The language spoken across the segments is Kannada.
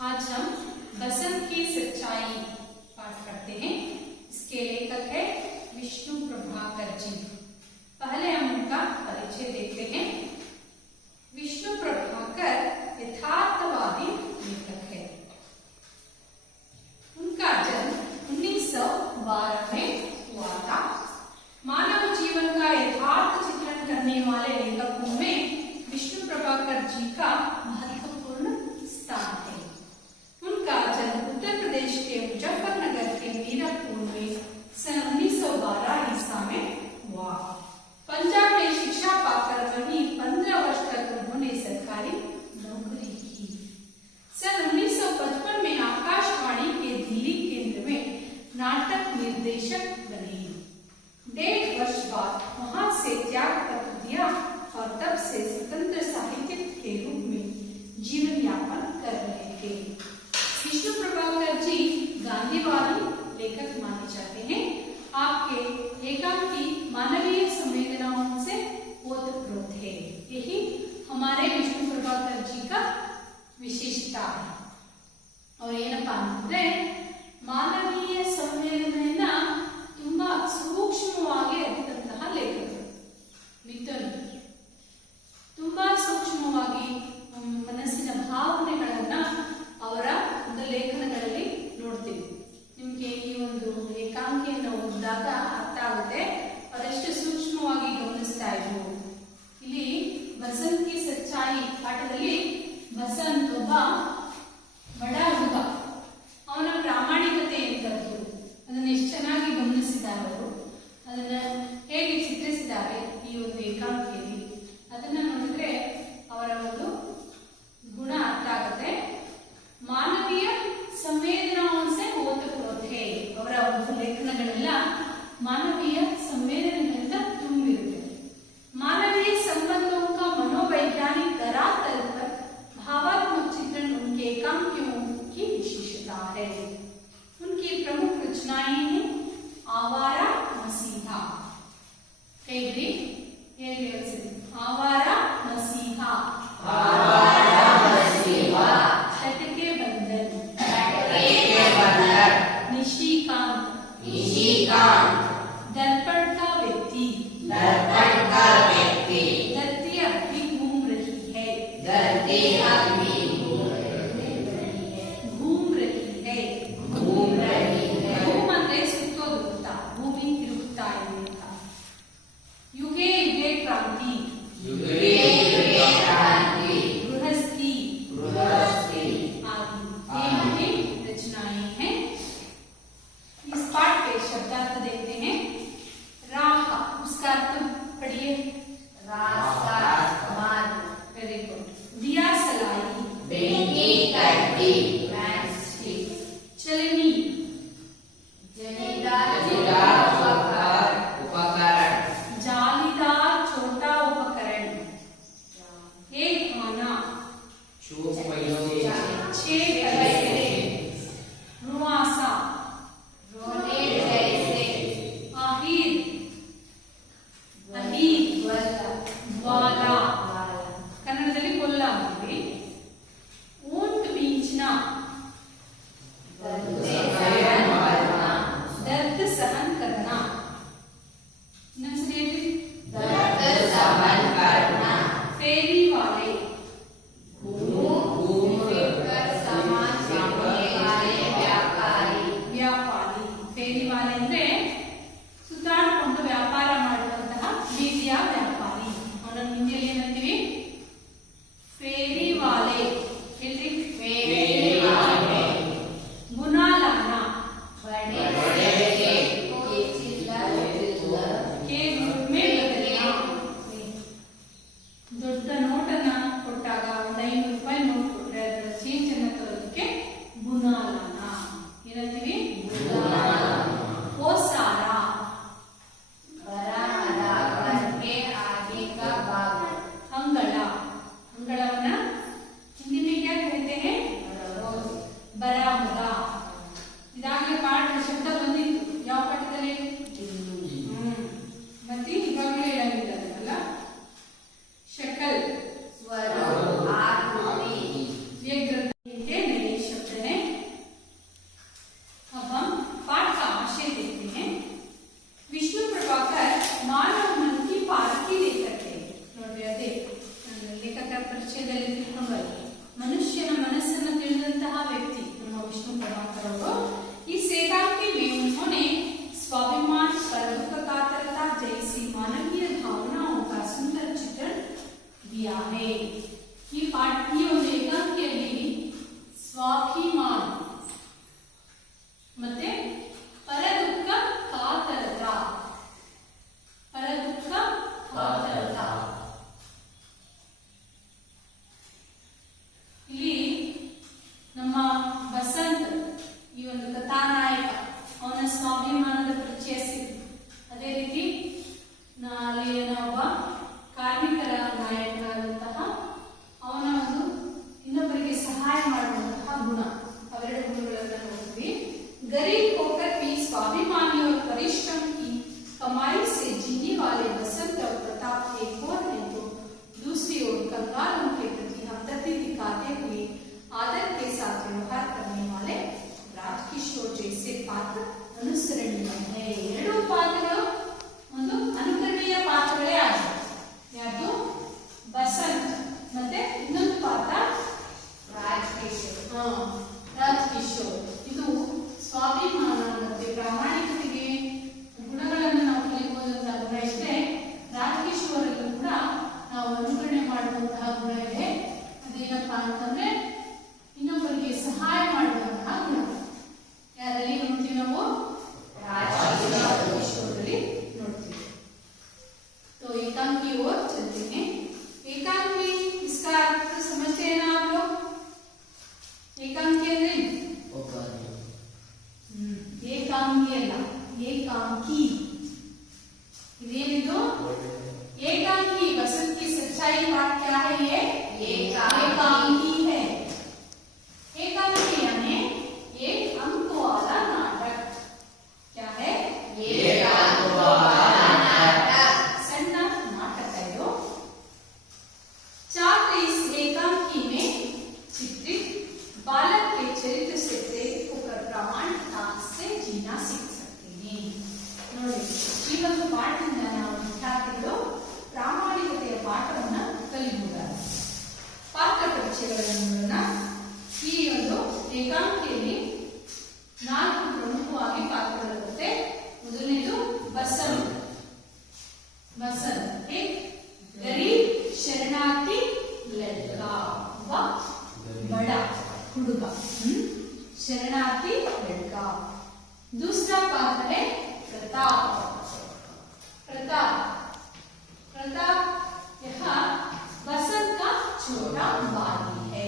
आज हम बसंत की सच्चाई पाठ करते हैं। इसके लेखक है विष्णु प्रभाकर जी। पहले हम उनका परिचय देखते हैं। विष्णु प्रभाकर यथार्थवादी लेखक है। उनका जन्म 1912 में हुआ था। मानव जीवन का यथार्थ चित्रण करने वाले लेखकों में विष्णु प्रभाकर जी का महत्वपूर्ण स्थान है। उनका जन्म उत्तर प्रदेश के मुजफ्फरनगर के मीरपुर में सन 1912 ईसा में हुआ। पंजाब में शिक्षा पाकर वहीं 15 वर्ष तक उन्होंने सरकारी नौकरी की। सन 1955 में आकाशवाणी के दिल्ली केंद्र में नाटक निर्देशक बने। 1.5 वर्ष बाद वहां से त्याग पत्र दिया और तब से स्वतंत्र साहित्यिक के रूप में जीवन यापन कर रहे थे। विष्णु प्रभाकर जी गांधीवादी लेखक माने जाते हैं। आपके एकांकी मानवीय संवेदनाओं से ओतप्रोत है। यही हमारे विष्णु प्रभाकर जी का विशेषता है। और ಏನಪ್ಪಾ ಅಂದ್ರೆ ಮಾನವೀಯ ಸಂವೇದನೆಯನ್ನ ತುಂಬಾ ಸೂಕ್ಷ್ಮವಾಗಿ ಅರಿತಂತಹ ಲೇಖಕರು. ಮಿಥುನ್ ತುಂಬಾ ಸೂಕ್ಷ್ಮವಾಗಿ ಮನಸ್ಸಿನ ಭಾವನೆಗಳನ್ನ ಅವರ ಒಂದು ಲೇಖನಗಳಲ್ಲಿ ನೋಡ್ತೀವಿ. ನಿಮ್ಗೆ ಈ ಒಂದು ಏಕಾಂಕಿಯನ್ನು ಓದಿದಾಗ ಅರ್ಥ ಆಗುತ್ತೆ ಅವರೆಷ್ಟು ಸೂಕ್ಷ್ಮವಾಗಿ ಗಮನಿಸ್ತಾ ಇದ್ರು. ಇಲ್ಲಿ ಬಸಂತ್ ಕಿ ಸಚ್ಚಾಯಿ ಪಾಠದಲ್ಲಿ ಬಸಂತ್ ಒಬ್ಬ ಬಡ ಹುಡುಗ, ಅವನ ಪ್ರಾಮಾಣಿಕತೆ ಎಂತದ್ದು ಅದನ್ನ ಎಷ್ಟು ಚೆನ್ನಾಗಿ ಗಮನಿಸಿದ್ದಾರೆ ಅವರು. ಅದನ್ನ ಹೇಗೆ ಚಿತ್ರಿಸಿದ್ದಾರೆ ಈ ಒಂದು ಏಕಾಂಕಿಯಲ್ಲಿ ಅದನ್ನ ನೋಡಿದ್ರೆ ಅವರ ಒಂದು ಗುಣ ಅರ್ಥ ಆಗುತ್ತೆ. ಮಾನವೀಯ ಸಂವೇದನಾಂಸೆ ಓತಪ್ರೋತೆ, ಅವರ ಒಂದು ಲೇಖನಗಳೆಲ್ಲ ಮಾನವೀಯ ಸಂವೇದನೆಗಳಿಂದ ತುಂಬಿರುತ್ತೆ. मानवीय संबंधों का मनोवैज्ञानिक धरातल पर भावात्मक चित्रण उनके एकांकियों की विशेषता है। उनकी प्रमुख रचनाएं हैं आवारा मसीहा। आवारा मसीहा, छठ के बंधन, निशिकांत, दर्पण का व्यक्ति, धरती अपनी घूम रही है, घूम रही है, घूम ಅಂದ್ರೆ ಸುತ್ತೋದುತ್ತಾ, ಭೂಮಿ ತಿರುಗುತ್ತಾ ಇದೆ ಅಂತ. युगे युगे क्रांति, गृहस्थी आदि ये रचनाएं हैं। इस पाठ के शब्दार्थ देखते हैं। राह, उसका अर्थ पढ़िए। रास्ता, मार्ग, वेरी गुड। दिया सलाई, चलनी, जालीदार छोटा उपकरण, एक खाना, 6 पैसे, रुआसा, आहिर, ಜ್ವಾಲ, ಕನ್ನಡದಲ್ಲಿ ಕೊಲ್ಲ ಅಂತೀವಿ. ಊಂಟ್ ಬೀಚ್ನ ಪರಿಚಯದಲ್ಲಿ ತಿಳ್ಕೊಂಡ್ರೆ ಮನುಷ್ಯನ ಮನಸ್ಸನ್ನು ತಿಳಿದಂತಹ ವ್ಯಕ್ತಿ ನಮ್ಮ ವಿಷ್ಣು ಪ್ರಭಾಕರ್ ಅವರು. इस एकांकी में उन्होंने स्वाभिमान पर दुख कातरता जैसी मानवीय भावनाओं का सुंदर चित्रण दिया है. ಈ ಒಂದು ಏಕಾಂಕಿಯಲ್ಲಿ ಸ್ವಾಭಿಮಾನ ಮತ್ತೆ ಪರದುಃಖ ಕಾತರತ ಇಲ್ಲಿ ನಮ್ಮ ಬಸಂತ್ ಈ ಒಂದು ಕಥಾನಾಯಕ ಅವನ ಸ್ವಾಭಿಮಾನದ ಪರಿಚಯಿಸಿ, ಅದೇ ರೀತಿ ಅಲ್ಲಿನ ಒಬ್ಬ ಕಾರ್ಮಿಕರ ನಾಯಕನಾದಂತಹ ಅವನ ಒಂದು ಇನ್ನೊಬ್ಬರಿಗೆ ಸಹಾಯ ಮಾಡುವಂತಹ ಗುಣ, ಅವೆರಡು ಗುಣಗಳನ್ನು ನೋಡ್ತೀವಿ. गरीब होकर भी स्वाभिमानी और परिश्रम की कमाई से जीने वाले बसंत और प्रताप एक और है, तो दूसरी ओर कंगालों के प्रति हमदर्दी दिखाते हुए आदर के साथ व्यवहार करने वाले राजकिशोर जैसे पात्र अनुसरणीय है. ಎರಡು ಪಾತ್ರಗಳು ಒಂದು ಅನುಕರಣೀಯ ಪಾತ್ರಗಳೇ ಆಗಿವೆ. ಯಾವುದು? ಬಸಂತ್ ಮತ್ತೆ ಇನ್ನೊಂದು ಪಾತ್ರ ರಾಜಕಿಶೋರ್. ಇದು ಸ್ವಾಭಿಮಾನ ಮತ್ತೆ ಪ್ರಾಮಾಣಿಕತೆಗೆ ಗುಣಗಳನ್ನು ನಾವು ಕಲಿಯುವಂತಹ ಗುಣ ಇದೆ. ರಾಜಕಿಶೋರಲ್ಲೂ ಕೂಡ ನಾವು ಅನುಕರಣೆ ಮಾಡುವಂತಹ ಗುಣ ಇದೆ. ಅದೇನಪ್ಪಾ ಅಂತಂದ್ರೆ ಇನ್ನೊಬ್ಬರಿಗೆ ಸಹಾಯ ಮಾಡುವಂತಹ ಗುಣ. ಯಾರಲ್ಲಿ ನೋಡ್ತೀವಿ ನಾವು? ರಾಜಕಿಶೋರಲ್ಲಿ ನೋಡ್ತೀವಿ. तो एकांकी ओर चलते हैं. एकांकी इसका अर्थ समझते हैं ना आप लोग? एकांकी ಅಂದ್ರೆ ಏಕಾಂಗಿ ಅಲ್ಲ, ಏಕಾಂಕಿ. ಇದೇನಿದು? ಏಕಾಂಕಿ. बसंत की सच्चाई बात क्या है? ये एकांकी है. एकांकी यानी एक अंक वाला नाटक. क्या है? एक अंक वाला नाटक. सಣ್ಣ नाटक है जो छात्र इस एकांकी में चित्रित बालक के चरित्र से प्रेरित होकर प्रामाणिकता से जीना सीख सकते हैं. ನೋಡಿ, ಈ ಒಂದು ಪಾಠದಿಂದ ನಾವು ವಿದ್ಯಾರ್ಥಿಗಳು ಪ್ರಾಮಾಣಿಕತೆಯ ಪಾಠವನ್ನು ಕಲಿಯಬಹುದಾಗಿದೆ. ಪಾತ್ರ ಪರಿಚಯಗಳನ್ನು ನೋಡೋಣ. ಈ ಒಂದು ಏಕಾಂಕಿಯಲ್ಲಿ 4 ಪ್ರಮುಖವಾಗಿ ಪಾತ್ರಗಳಿರುತ್ತೆ. ಮೊದಲನೇದು ಬಸಂತ್. एक गरीब शरणार्थी लड़का, बड़ा हुड़गा, शरणार्थी लड़का. दूसरा पात्र है प्रताप. यह बसंत का छोटा भाई है.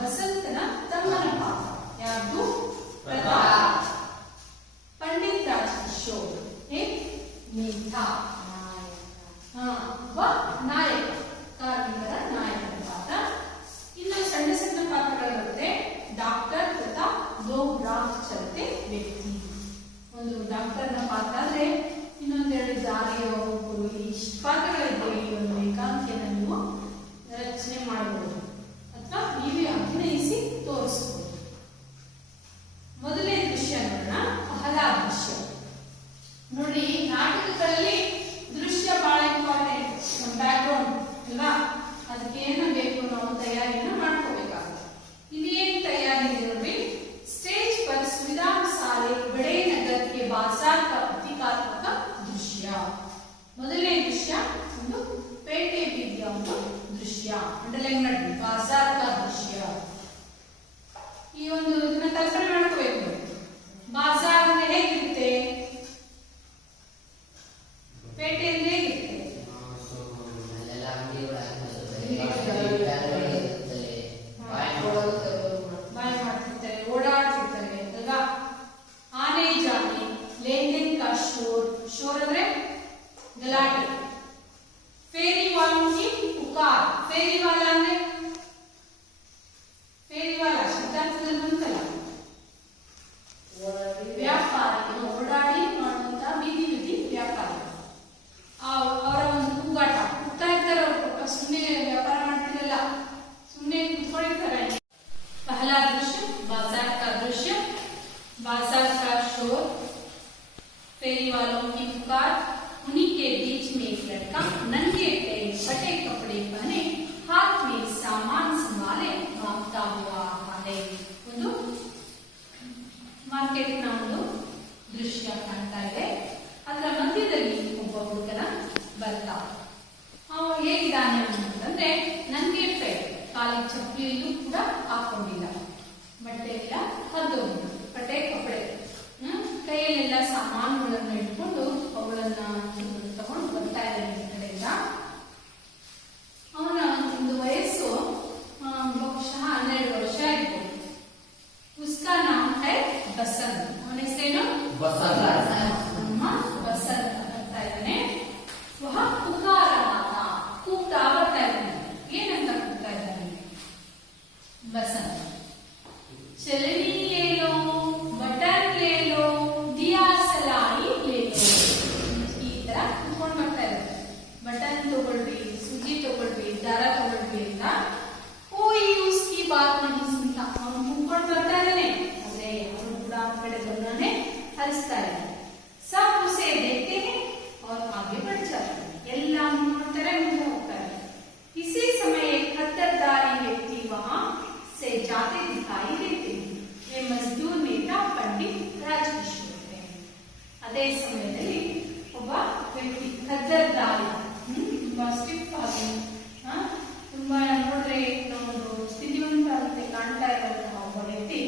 बसंत ना तಮ್ಮನ ಪಾತ್ರ. ಯಾರು? ಪ್ರತಾಪ್. पंडित राजकिशोर एक मीठा ನಾಯಕ, ಕಾರ್ಮಿಕರ ನಾಯಕನ ಪಾತ್ರ. ಇನ್ನು ಸಣ್ಣ ಸಣ್ಣ ಪಾತ್ರಗಳಿರುತ್ತೆ. ಡಾಕ್ಟರ್ ತಥಾ ದೋ ರಾಹ ಚಲತೆ ವ್ಯಕ್ತಿ. ಒಂದು ಡಾಕ್ಟರ್ನ ಪಾತ್ರ ಅಂದ್ರೆ ಇನ್ನೊಂದೆರಡು ದಾರಿಯ ಹೋಗಲು. ಇಷ್ಟು ಪಾತ್ರಗಳಿದ್ದೇವೆ. ಈ ಒಂದು ಏಕಾಂಕಿಯನ್ನು ನೀವು ರಚನೆ ಮಾಡಬಹುದು ಅಥವಾ ನೀವೇ ಅಭಿನಯಿಸಿ ತೋರಿಸಬಹುದು. ಮೊದಲನೇ ದೃಶ್ಯ ನೋಡೋಣ. ಪಹಲಾ ದೃಶ್ಯ. ನೋಡಿ, ನಾಟಕಗಳಲ್ಲಿ ದೃಶ್ಯ ಬಹಳ ಇಂಪಾರ್ಟೆಂಟ್. ನಮ್ಮ ಬ್ಯಾಕ್ಗ್ರೌಂಡ್ ಅಲ್ವಾ, ಅದಕ್ಕೆ ಏನು ಬೇಕು ನಾವು ತಯಾರಿಯನ್ನು ಮಾಡ್ಕೋಬೇಕಾಗುತ್ತೆ. ಇಲ್ಲಿ ಏನು ತಯಾರಿ ಇದೆ ನೋಡಿ. स्टेज पर सुविधानुसार एक बड़े नगर के बाजार का प्रतीकात्मक दृश्य. ಮೊದಲನೇ ದೃಶ್ಯ ಒಂದು ಪೇಟೆ ಬೀದಿಯ ಒಂದು ದೃಶ್ಯ. ಅಂಡರ್ಲೈನ್ ಮಾಡಿ, ಬಾಜಾರ್ का ದೃಶ್ಯ. ಈ ಒಂದು ಇದನ್ನ ಕಲ್ಪನೆ ಮಾಡ್ಕೋಬೇಕು. ಬಾಜಾರ್ ಅಂದ್ರೆ ಹೇಗಿರುತ್ತೆ? ಪೇಟೆ ಅಂದ್ರೆ ಹೇಗಿರುತ್ತೆ? ಬಾಯ್ ಮಾಡ್ತಿರ್ತಾರೆ, ಓಡಾಡ್ತಿರ್ತಾರೆ ಅಲ್ವಾ. ಆನೆ ಜಾನೆ, ಲೇನ್ ದೇನ್ ಕಾ ಶೋರ್ ಅಂದ್ರೆ ಗಲಾಟೆ. ಫೇರಿ ವಾಲೋं की पुकार. ಫೇರಿ ವಾಲಾ ಅಂದ್ರೆ ಫೇರಿ ವಾಲಾ ಶಬ್ದಾರ್ಥದಲ್ಲಿ ಬಂತಲ್ಲ. ಕಾಲಿಗೆ ಚಪ್ಪಲಿಯಲ್ಲೂ ಕೂಡ ಹಾಕೊಂಡಿಲ್ಲ. ಬಟ್ಟೆ ಎಲ್ಲ ಹರಿದೋಗಿಲ್ಲ, ಬಟ್ಟೆ ಕಪ್ಪಳೆ. ಕೈಯಲ್ಲೆಲ್ಲ ಸಾಮಾನುಗಳನ್ನು ಇಟ್ಕೊಂಡು ಅವುಗಳನ್ನ ತಗೊಂಡು ಬರ್ತಾ ಇದ್ದಾನೆ ಈ ಕಡೆಯಿಂದ. ಅವನ ಒಂದು ವಯಸ್ಸು ಬಹುಶಃ 12 ವರ್ಷ ಇತ್ತು. ಉಸ್ಕಾ ನಾಮ್ ಹೈ ಬಸಂತ್. ಅವನ ಹೆಸರೇನು? ಬಸಂತ್ ಬರ್ತಾ ಇದ್ದಾನೆ. ವಹ ಪುಕಾರ ಕೂಗ್ತಾ ಬರ್ತಾ ಇದ್ದಾನೆ. ಏನಂತ ಕೂಗ್ತಾ ಇದ್ದಾನೆ? ಬಸಂತ್ ಚಲನಿ ಲೇ ಲೋ, ಬಟನ್ ಲೇ ಲೋ, ದಿಯಾ ಸಲಾಯಿ ಲೇ ಲೋ. ಈ ತರ ಕೂತ್ಕೊಂಡು ಬರ್ತಾ ಇದ್ದಾರೆ. ಬಟನ್ ತಗೊಳ್ರಿ, ಸುಜಿ ತಗೊಳ್ರಿ, ದಾರ ತಗೊಳ್ರಿ ಅಂತ. ಕೋಯಿ ಉಸ್ಕಿ ಬಾತ್ ನಹೀ ಸುನ್ತಾ. ಅವನು ಕೂತ್ಕೊಂಡು ಬರ್ತಾ ಇದ್ದಾನೆ, ಆದ್ರೆ ಅವನು ಕೂಡ ಆ ಕಡೆ ಗಮನನೇ ಹರಿಸ್ತಾ ಇದ್ದಾನೆ. ಸಬ್ ಉಸೆ ದೇಖ್ತೆ ಹೈ और आगे बढ़ जाते हैं. ಎಲ್ಲ ನೋಡ್ತಾರೆ, ಮುಂದೆ ಹೋಗ್ತಾರೆ. इसी समय एक खद्दरदारी व्यक्ति वहां से जाते दिखाई देते हैं. ये मजदूर नेता पंडित राजकिशोर है. ಅದೇ ಸಮಯದಲ್ಲಿ ಒಬ್ಬ ವ್ಯಕ್ತಿ ಖದ್ದರ್ದಾರಿ, ತುಂಬಾ ಸ್ಟಿಫ್ ಆಗಿ, ತುಂಬಾ ನೋಡ್ರೆ ನಮ್ಮದು ಸ್ಥಿತಿವಂತ ಅಂತ ಕಾಣ್ತಾ ಇರುವಂತಹ ಒಬ್ಬ ವ್ಯಕ್ತಿ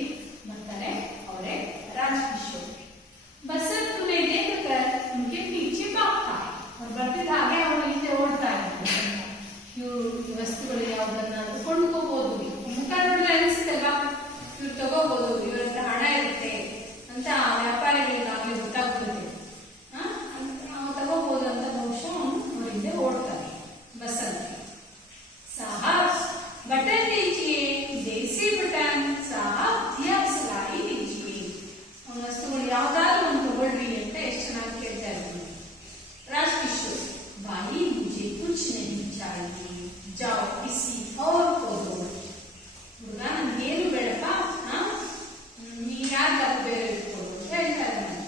ಬರ್ತಾರೆ. ಅವರೇ ರಾಜಕಿಶೋರ್. बसंत उन्हें देखकर उनके पीछे भागता. और ಬರ್ತಿದ್ದ ಹಾಗೆ ಅವನು ಹಿಂದೆ ಓಡ್ತಾ ಇದ್ದಾನೆ. ಇವ್ರು ವಸ್ತುಗಳು ಯಾವುದನ್ನಾದ್ರೂ ಕೊಂಡ್ಕೋಬಹುದು, ಮುಖ ನೋಡಿದ್ರೆ ಅನಿಸುತ್ತಲ್ವಾ ಇವ್ರು ತಗೋಬಹುದು, ಇವ್ರ ಹತ್ರ ಹಣ ಇರುತ್ತೆ ಅಂತ ವ್ಯಾಪಾರಿಗಳಿಗಾಗಲೇ ಗೊತ್ತಾಗ್ತದೆ. ತಗೋಬಹುದು ಅಂತ ಬಹುಶಃ ಅವ್ರ ಹಿಂದೆ ಓಡ್ತಾರೆ. ಬಸಂತ್ ಸಾಹಬ್ ಬಟನ್ ದೀಜಿಯೇ, ದೇಸಿ ಬಟನ್ ಸಾಹಬ್, ದಿಯಾ ಸಲಾಯಿ ದೀಜಿಯೇ. ಅವನ ವಸ್ತುಗಳು ಯಾವ್ದಾದ್ರು ಒಂದು ತಗೊಳ್ರಿ ಅಂತ ಎಷ್ಟು ಚೆನ್ನಾಗಿ ಕೇಳ್ತಾ ಇದ್ದೀನಿ. ರಾಜಕಿಶೋರ್ भाई मुझे कुछ नहीं चाहिए, जाओ किसी और को दो. ಹುಡುಗ ನನ್ಗೇನು ಬೇಡಪ್ಪ, ನೀ ಯಾರಿಗಾದ್ರು ಬೇರೆ ಇಟ್ಕೊಡು ಅಂತ ಹೇಳ್ತಾ ಇದ್ದಾನೆ.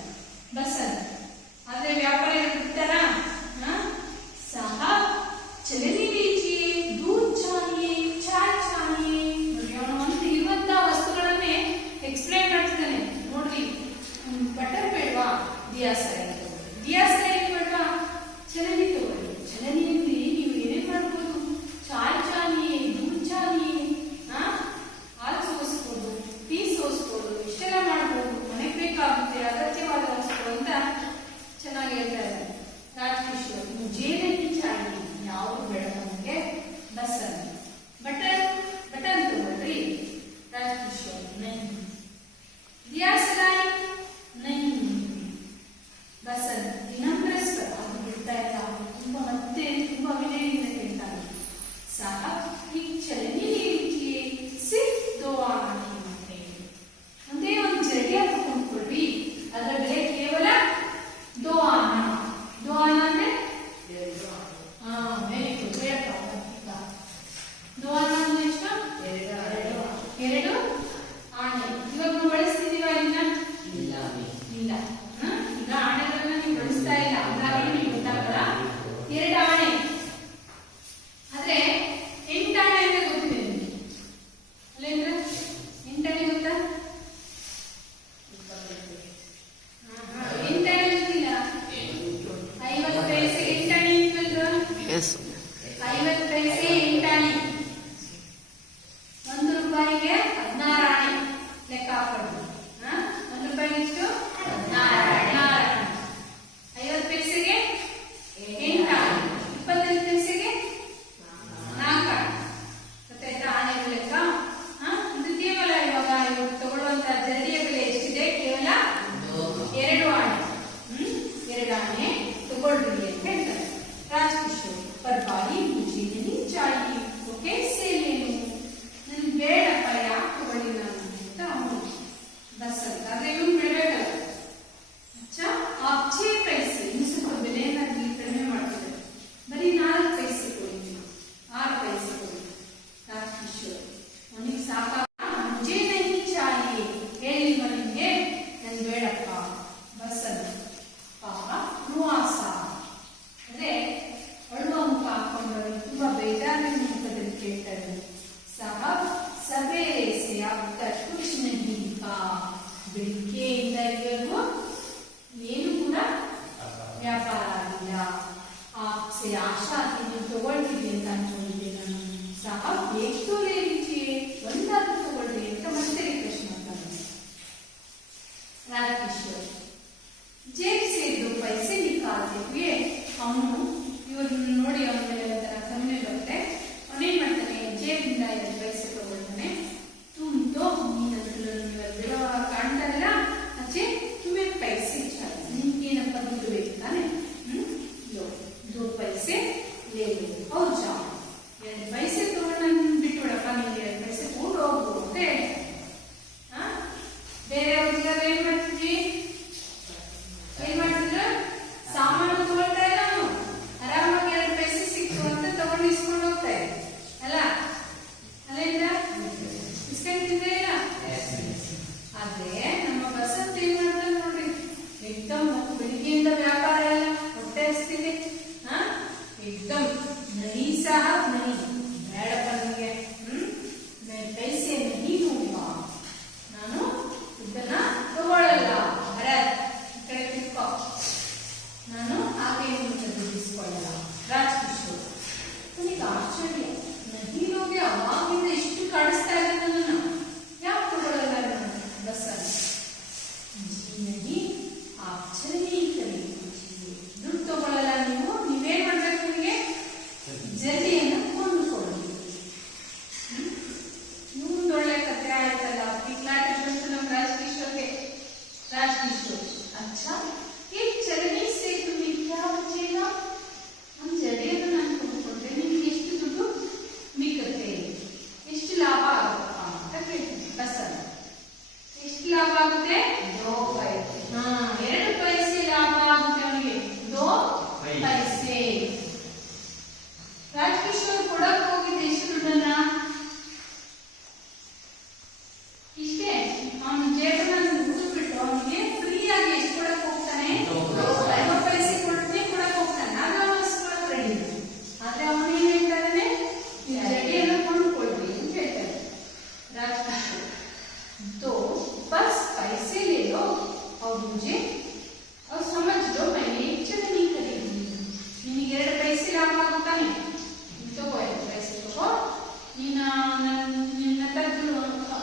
ನಿನ್ನ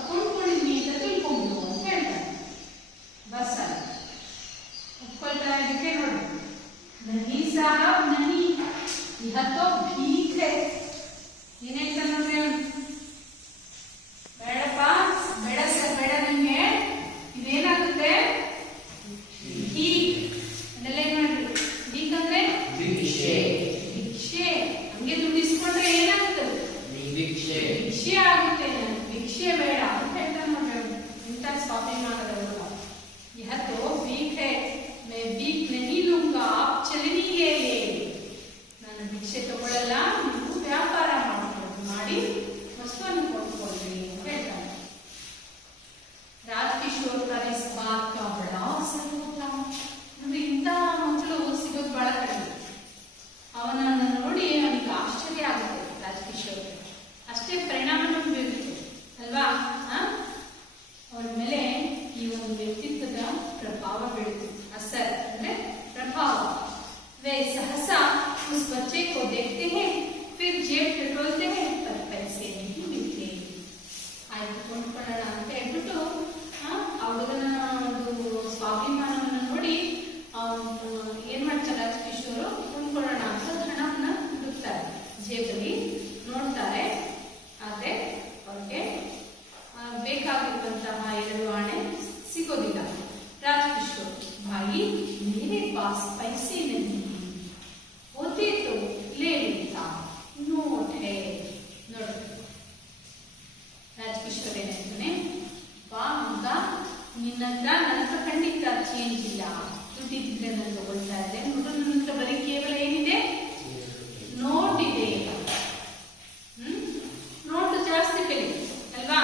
ಕೊಂಡ್ಕೊಂಡಿದ್ನಿ ಅಂತ ತಿಳ್ಕೊಂಡ್ಬಿಡು ಅಂತ ಹೇಳ್ತಾನೆ. ಬಸ್ಸಲ್ಲಿ ಒಪ್ಕೊಳ್ತಾ ಇದಕ್ಕೆ ನೋಡಿ, ನಹಿ ಸಾಹಬ್ ನಹಿ, ಯಹ ತೋ ಭೀಕ್ ಹೈ. ಏನ್ ಹೇಳ್ತಾನೆ ನೋಡ್ರಿ ಅವನು, ಬೇಡಪ್ಪ, ಬೇಡ ಸರ್, ಬೇಡ, ನಿಮ್ಗೆ ಇದೇನಾಗುತ್ತೆ ಭೀಕ್. ಅದೆಲ್ಲ ಏನ್ ಮಾಡ್ರಿ, ಭೀಕ್ ಅಂದ್ರೆ ಭಿಕ್ಷೆ. ಹಂಗೆ ದುಡ್ಡಿಸ್ಕೊಂಡ್ರೆ ಏನಾಗುತ್ತೆ, ಭಿಕ್ಷೆ ಆಗುತ್ತೆ. ಭಿಕ್ಷೆ ಬೇಡ ಅಂತ ಹೇಳ್ತಾನೆ ನೋಡ್ರಿ ಅವನು. ಇಂಥ ಸ್ವಾಭಿಮಾನದವರು. यह तो भीख है, मैं भीख नहीं लूंगा, आप चलनिए. ನಾನು ಭಿಕ್ಷೆ ತಗೊಳ್ಳಲ್ಲ, ನೀವು ವ್ಯಾಪಾರ ಮಾಡಿ ವಸ್ತುವನ್ನು ಕೊಂಡ್ಕೊಳ್ಳಿ ಅಂತ ಹೇಳ್ತಾನೆ. ರಾಜ್ಕಿಶೋರ್ का इस बात का बड़ा असर होता. ನಮಗೆ ಇಂಥ ಮಕ್ಕಳು ಸಿಗೋದು ಬಹಳ ಕಡಿಮೆ. ಅವನನ್ನು ನೋಡಿ ಅವನಿಗೆ ಆಶ್ಚರ್ಯ ಆಗುತ್ತೆ. ರಾಜ್ಕಿಶೋರ್ ಅಷ್ಟೇ ಪರಿಣಾಮ ಬೀರುತ್ತೆ ಅಲ್ವಾ. ಅವನ ಮೇಲೆ ಈ ಒಂದು ವ್ಯಕ್ತಿತ್ವದ ಪ್ರಭಾವ ಬೀಳುತ್ತೆ. असर ಅಂದ್ರೆ प्रभाव. वे सहसा उस बच्चे को देखते हैं, फिर जेब टटोलते हैं, पर पैसे नहीं मिलते. ಆಯ್ತು ಕೊಂಡ್ಕೊಳ್ಳೋಣ ಅಂತ ಹೇಳ್ಬಿಟ್ಟು ಆ ಹುಡುಗನ ಒಂದು ಸ್ವಾಭಿಮಾನವನ್ನು ನೋಡಿ ಅವನು ಏನ್ ಮಾಡ್ತಾರೆ, ರಾಜ್ಕಿಶೋರು ಕೊಂಡ್ಕೊಳ್ಳೋಣ ಅಂತ ಹಣವನ್ನ ಹುಡುಕ್ತಾರೆ, ಜೇಬಲ್ಲಿ ನೋಡ್ತಾರೆ. ಆದ್ರೆ ಅವ್ರಿಗೆ ಬೇಕಾಗಿರುವಂತಹ 2 ಆಣೆ ಸಿಗೋದಿಲ್ಲ. ರಾಜ್ಕಿಶೋರ್, भाई मेरे पास पैसे नहीं, होते तो ले लेता, नोट है. ನೋಡಿ ರಾಜ್ಕಿಶೋರ್ ಏನಂತಾನೆ, ಬಾ ಮಗ, ನಿನ್ನ ಹತ್ರ ನನ್ನ ಹತ್ರ ಖಂಡಿತ ಚೇಂಜ್ ಇಲ್ಲ, ದುಡ್ಡಿದ್ರೆ ನಾನು ತಗೊಳ್ತಾ ಇದ್ದೆ. ನನ್ನ ಹತ್ರ ಬರೀ ಕೇವಲ ಏನಿದೆ, ನೋಟ್ ಇದೆ. ನೋಟು ಜಾಸ್ತಿ ಬೆಲೆ ಅಲ್ವಾ,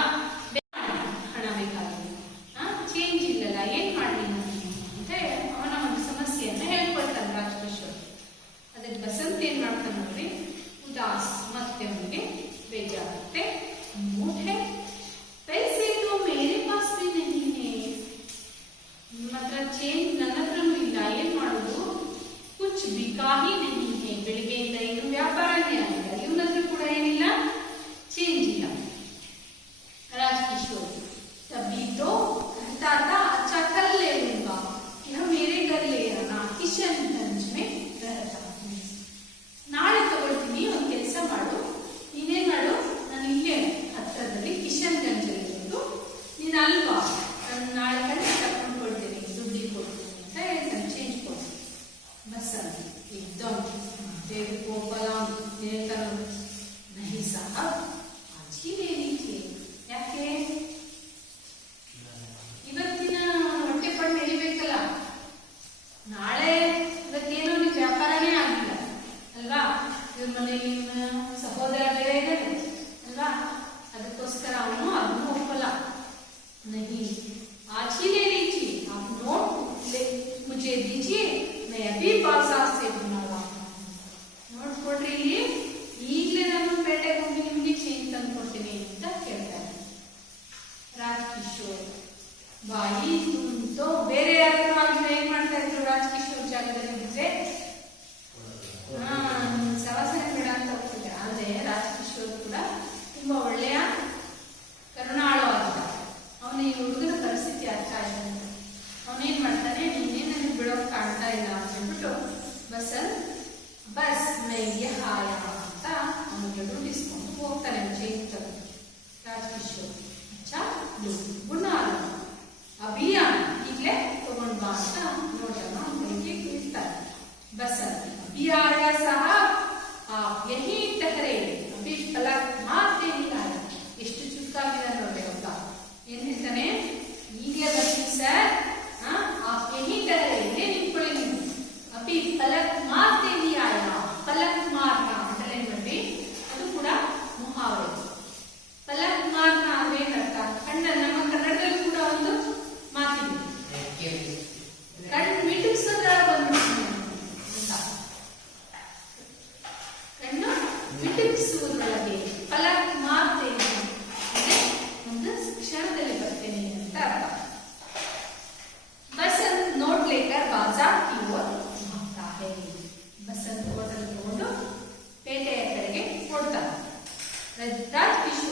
ಹಣ ಬೇಕಾಗಿದೆ, ಚೇಂಜ್ ಇಲ್ಲಲ್ಲ, ಏನ್ ಮಾಡಲಿ ಅಂತ ಅವನ ಒಂದು ಸಮಸ್ಯೆಯನ್ನ ಹೇಳ್ಕೊಳ್ತಾನೆ ರಾಜ್ಕಿಶೋರ್. ಅದಕ್ಕೆ ಬಸಂತ್ ಏನ್ ಮಾಡ್ತಾನೆ ನೋಡ್ರಿ, ಉದಾಸ್, ಮತ್ತೆ ಅವನಿಗೆ ಬೇಜಾರುತ್ತೆ. ನೋಟ್ ಹೈ, ಪೈಸೆ ತೋ ಮೇರೆ ಪಾಸ್ ಭಿ ನಹೀ ಹೈ, ನಿಮ್ಮ ಹತ್ರ ಚೇಂಜ್ ನನ್ನ ಹತ್ರನೂ ಇಲ್ಲ, ಏನ್ ಮಾಡೋದು, ಕುಚ್ ಬಿಕಾ ಹಿ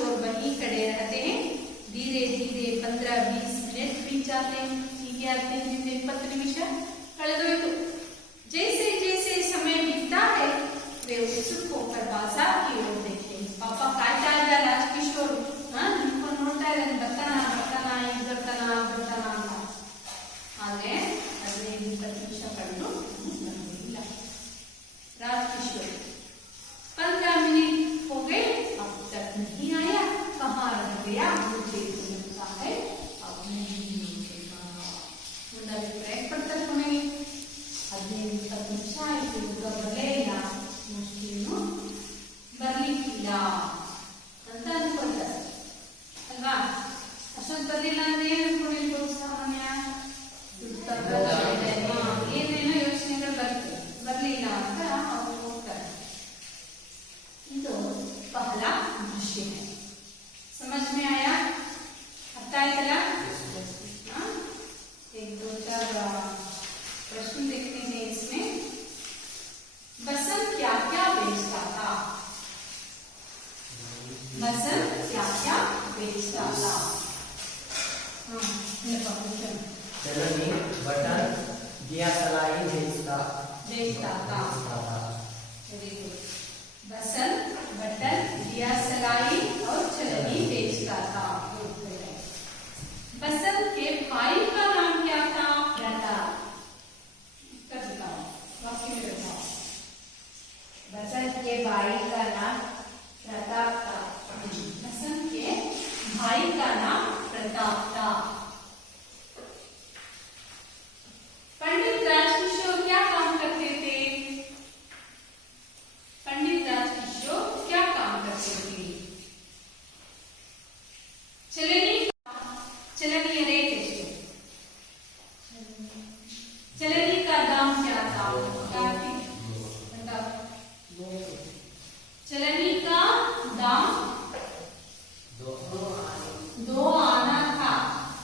किशोर वहीं खड़े रहते हैं। धीरे धीरे 15-20 मिनट बीत जाते हैं। ಹೀಗೆ 15 ನಿಮಿಷ ಕಳೆದೋಯ್ತು। जैसे जैसे समय बीतता है वे उत्सुक होकर बाजार की ओर देखते हैं। पापा ಕಾಯ್ತಾ ಇದ್ದಾರೆ ರಾಜಕಿಶೋರ್, ನಿಂತ್ಕೊಂಡು ನೋಡ್ತಾ ಇದ್ದಾನೆ, ಬರ್ತಾನ ಈಗ ಬರ್ತಾನ ಅಂತ। ಆದ್ರೆ 15-20 ನಿಮಿಷ ಕಳೆದು ಇಲ್ಲ। राजकिशोर 15 मिनट हो गए, अब तक नहीं आया, कहाँ रह गया मुझे तो लगता है अब नहीं मिलेगा। मुंडा ब्रेक पड़ता समय 15-20 ನಿಮಿಷ ಆಯ್ತು, ಈಗ ಬರಲೇ ಇಲ್ಲ, ಮುಷ್ಟಿನು ಬರ್ಲಿಕ್ಕಿಲ್ಲ ಅಂತ ಅನ್ಕೊಳ್ತಾರೆ ಅಲ್ವಾ? ಅಷ್ಟೊಂದು ಬರ್ಲಿಲ್ಲ ಅಂದ್ರೆ ಏನ್ ಅನ್ಕೊಂಡಿರ್ಬೋದು ಸಾಮಾನ್ಯ? ಏನೇನೋ ಯೋಚನೆಗಳು ಬರ್ತದೆ, ಬರ್ಲಿಲ್ಲ ಅಂತ ಅವ್ರು ಹೋಗ್ತಾರೆ। ಇದು पहला दृश्य है। समझ में आया? अर्थ आएगा? एक दो चार प्रश्न देखते हैं इसमें। बसंत क्या क्या बेचता था? बसंत क्या क्या बेचता था? चलनी, बटन, दिया सलाई बेचता था। Very good. बसंत बटन, दिया सलाई और चलनी बेचता था। बसंत के भाई का नाम क्या था? प्रताप। वाक्य में बताओ। बसंत के भाई का नाम प्रताप था। बसंत के भाई का नाम प्रताप था। पंडित राजकिशोर क्या काम करते थे? पंडित राजकिशोर क्या काम करते थे? चलनी रेट चलनी का दाम क्या था? चलनी का दाम 2 ಆನಾ था।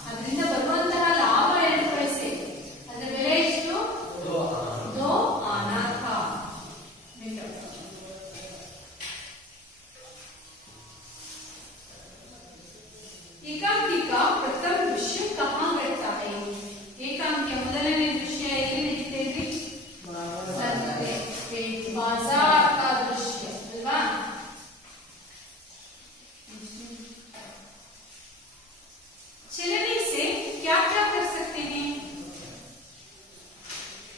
ಅದರಿಂದ ಬರುವಂತಹ ಲಾಭ 2 ಪೈಸೆ, ಅದರ ಬೆಲೆ ಎಷ್ಟು? 2 ಆನಾ था। एकांकी का प्रथम दृश्य कहाँ घटता है? एकांकी ಮೊದಲನೇ ದೃಶ್ಯ ಎಲ್ಲಿ ನಡೀತದೆ? बाजार का दृश्य अल्वा? चलनी से क्या क्या कर सकते हैं?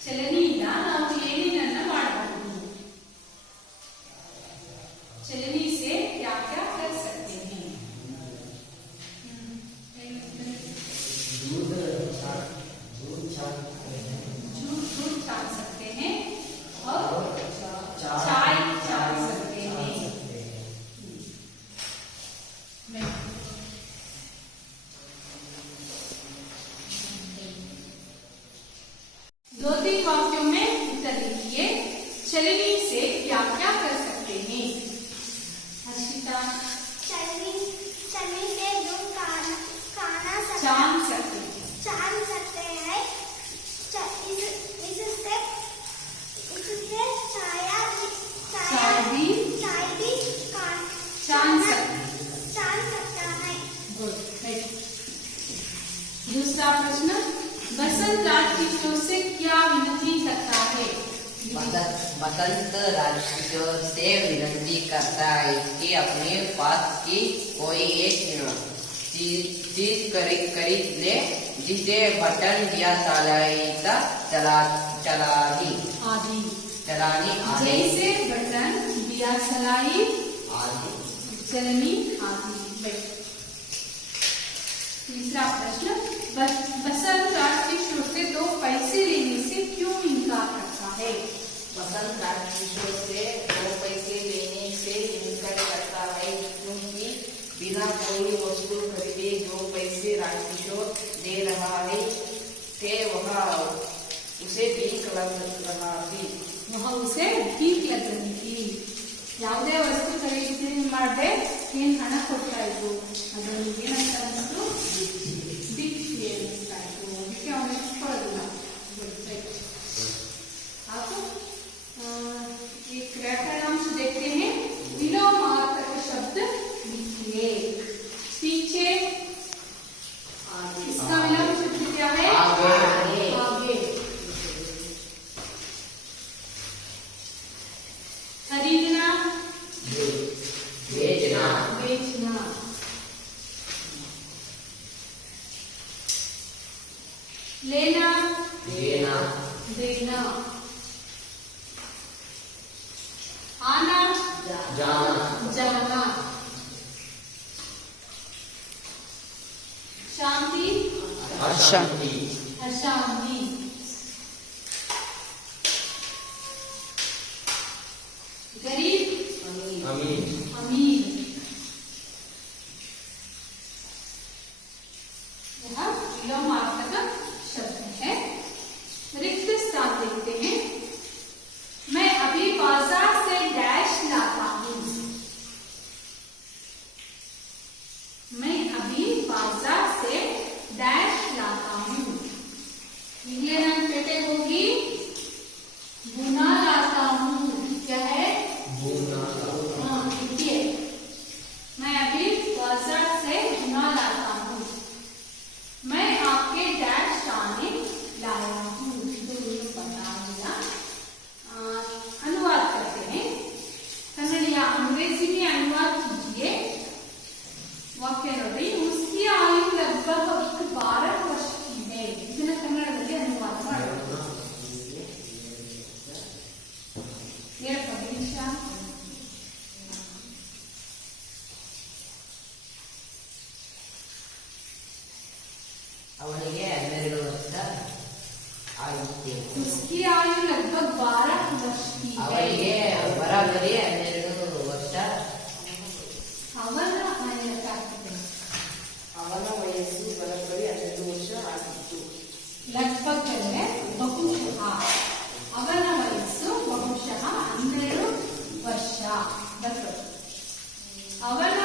ಚಲನಿಯಿಂದ ನಾವು ಏನೇನನ್ನ ಮಾಡಬಹುದು? चलनी से क्या क्या कर सकते हैं? दूध छान सकते हैं और चाय छान सकते हैं। दो-तीन वाक्यों में उत्तर लिखिए। चलनी से क्या क्या कर सकते हैं? हर्षिता। चलनी से दूध खाना छान सकते हैं। इससे चाय भी छान सकता है। गुड। दूसरा प्रश्न, बसंत राजकिशोर से क्या विनती करता है? बसंत राजकिशोर से विनती करता है कि अपने पास की कोई एक चीज खरीद ले जिसे बटन या चलानी आदि। जैसे बटन, दिया सलाई, चलनी आदि। तीसरा प्रश्न, बसंत राजकिशोर से 2 पैसे लेने से क्यों इनकार करता है? बसंत राजकिशोर से 2 पैसे लेने से इनकार करता है क्योंकि बिना कोई वस्तु खरीदे जो पैसे राजकिशोर दे रहा है थे वह उसे भीख लग रहा थी। वह उसे भीख लग रही थी। ಯಾವುದೇ ವಸ್ತು ಖರೀದಿ ಮಾಡದೆ ಏನ್ ಹಣ ಕೊಡ್ತಾ ಇದ್ರು, ಅದನ್ನು ಏನಂತ ಅನಿಸ್ತು? ಭಿಕ್ಷೆ ಅನಿಸ್ತಾ ಇತ್ತು। ಅದಕ್ಕೆ ಅವನು ಇಟ್ಕೊಳ್ಳೋದಿಲ್ಲ। आपको एक व्याकरणांश देखते हैं। विलोमार्थक शब्द लिखिए। पीछे, इसका विलोम सूत्र क्या है? आगे। आगे। खरीदना, बेचना। बेचना। लेना, देना। देना। आना, जाना। जाना। शांति, अशांति। अशांति। गरीब, अमीर। अमीर। यह विलोमार्थक शब्द है। रिक्त स्थान देखते हैं। मैं अभी बाजार से डैश लाता हूँ। मैं अभी बाजार से डैश लाता हूँ। नीले रंग पेटे होगी बुना लाता हूँ। क्या है? बुना। हाँ, देखिए मैं अभी बाजार से बुना लाता हूँ। मैं आपके डैश लाने लाया हूँ। तो ये बता दिया। अनुवाद करते हैं। कन्नड़ या अंग्रेजी में अनुवाद कीजिए। वाक्य ನೋಡಿ उसकी आयु लगभग 12 वर्ष की है। ಇದನ್ನ ಕನ್ನಡದಲ್ಲಿ ಅನುವಾದ ಮಾಡೋಣ. ಏನಪ್ಪ ನಿಮಿಷ? ಅವನಿಗೆ 12 ವರ್ಷ ಆಯಿತು. उसकी आयु लगभग 12 वर्ष की है. ಅವನಿಗೆ ಬರಾಬರಿ 12 ವರ್ಷ. ಅವನ ಆಗ್ತದೆ. ಅವನ ವಯಸ್ಸು ಬರೋಬ್ಬರಿ 12 ವರ್ಷ ಆಗಿತ್ತು. लगभग ಅಂದ್ರೆ ಬಹುಶಃ. ಅವನ ವಯಸ್ಸು ಬಹುಶಃ 12 ವರ್ಷ. ಅವನ